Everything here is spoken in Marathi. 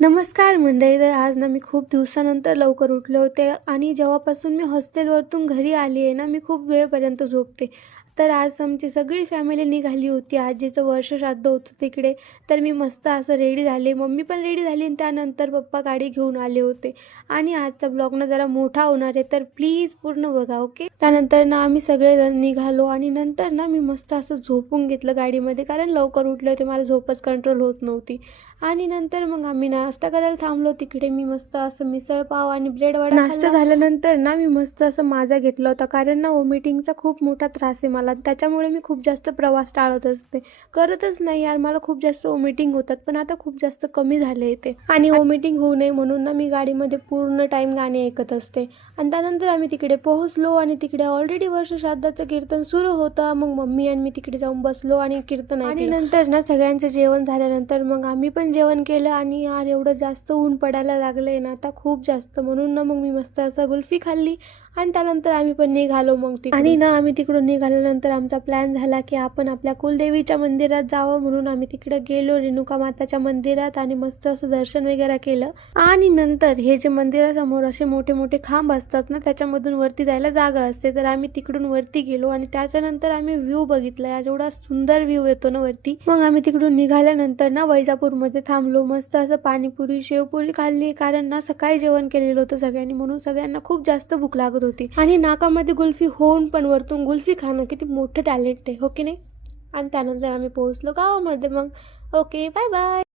नमस्कार मंडळी. तर आज ना मी खूप दिवसानंतर लवकर उठले होते आणि जेव्हापासून मी हॉस्टेलवरतून घरी आली आहे ना, मी खूप वेळपर्यंत झोपते. तर आज आमची सगळी फॅमिली निघाली होती. आजीचं वर्षश्राद्ध होतं तिकडे. तर मी मस्त असं रेडी झाले. मम्मी पण रेडी झाली आणि त्यानंतर पप्पा गाडी घेऊन आले होते. आणि आजचा ब्लॉग ना जरा मोठा होणार आहे, तर प्लीज पूर्ण बघा, ओके. त्यानंतर ना आम्ही सगळेजण निघालो आणि नंतर ना मी मस्त असं झोपून घेतलं गाडीमध्ये, कारण लवकर उठले होते, मला झोपच कंट्रोल होत नव्हती. आणि नंतर मग आम्ही नाश्ता करायला थांबलो तिकडे. मी मस्त असं मिसळ पाव आणि ब्रेड वडा नाश्ता झाल्यानंतर ना मी मस्त असं माझा घेतला होता, कारण ना वॉमिटिंगचा खूप मोठा त्रास आहे मला. त्याच्यामुळे मी खूप जास्त प्रवास टाळत असते, करतच नाही यार. मला खूप जास्त वॉमिटिंग होतात, पण आता खूप जास्त कमी झाले ते. आणि वॉमिटिंग होऊ नये म्हणून ना मी गाडीमध्ये पूर्ण टाइम गाणे ऐकत असते. आणि त्यानंतर आम्ही तिकडे पोहोचलो आणि तिकडे ऑलरेडी वर्षश्राद्धाचं कीर्तन सुरू होतं. मग मम्मी आणि मी तिकडे जाऊन बसलो आणि कीर्तन ऐकलं. आणि नंतर ना सगळ्यांचं जेवण झाल्यानंतर मग आम्ही पण जेवण केलं. आणि यार एवढं जास्त ऊन पडायला लागलंय ना आता, खूप जास्त. म्हणून ना मग मी मस्त असं कुल्फी खाल्ली आणि त्यानंतर आम्ही पण निघालो मग तिकडून. आणि ना आम्ही तिकडून निघाल्यानंतर आमचा प्लॅन झाला की आपण आपल्या कुलदेवीच्या मंदिरात जावं. म्हणून आम्ही तिकडे गेलो रेणुका माताच्या मंदिरात आणि मस्त असं दर्शन वगैरे केलं. आणि नंतर हे जे मंदिरासमोर असे मोठे मोठे खांब असतात ना, त्याच्यामधून वरती जायला जागा असते. तर आम्ही तिकडून वरती गेलो आणि त्याच्यानंतर आम्ही व्ह्यू बघितला. यार एवढा सुंदर व्ह्यू येतो ना वरती. मग आम्ही तिकडून निघाल्यानंतर ना वैजापूरमध्ये थांबलो. मस्त असं पाणीपुरी शेवपुरी खाल्ली, कारण ना सकाळी जेवण केलेलं होतं सगळ्यांनी, म्हणून सगळ्यांना खूप जास्त भूक लागत होती. आणि नाकामध्ये कुल्फी होऊन पण वरतून कुल्फी खाणं किती मोठं टॅलेंट आहे, हो की नाही. आणि त्यानंतर आम्ही पोहोचलो गावामध्ये. मग ओके, बाय बाय.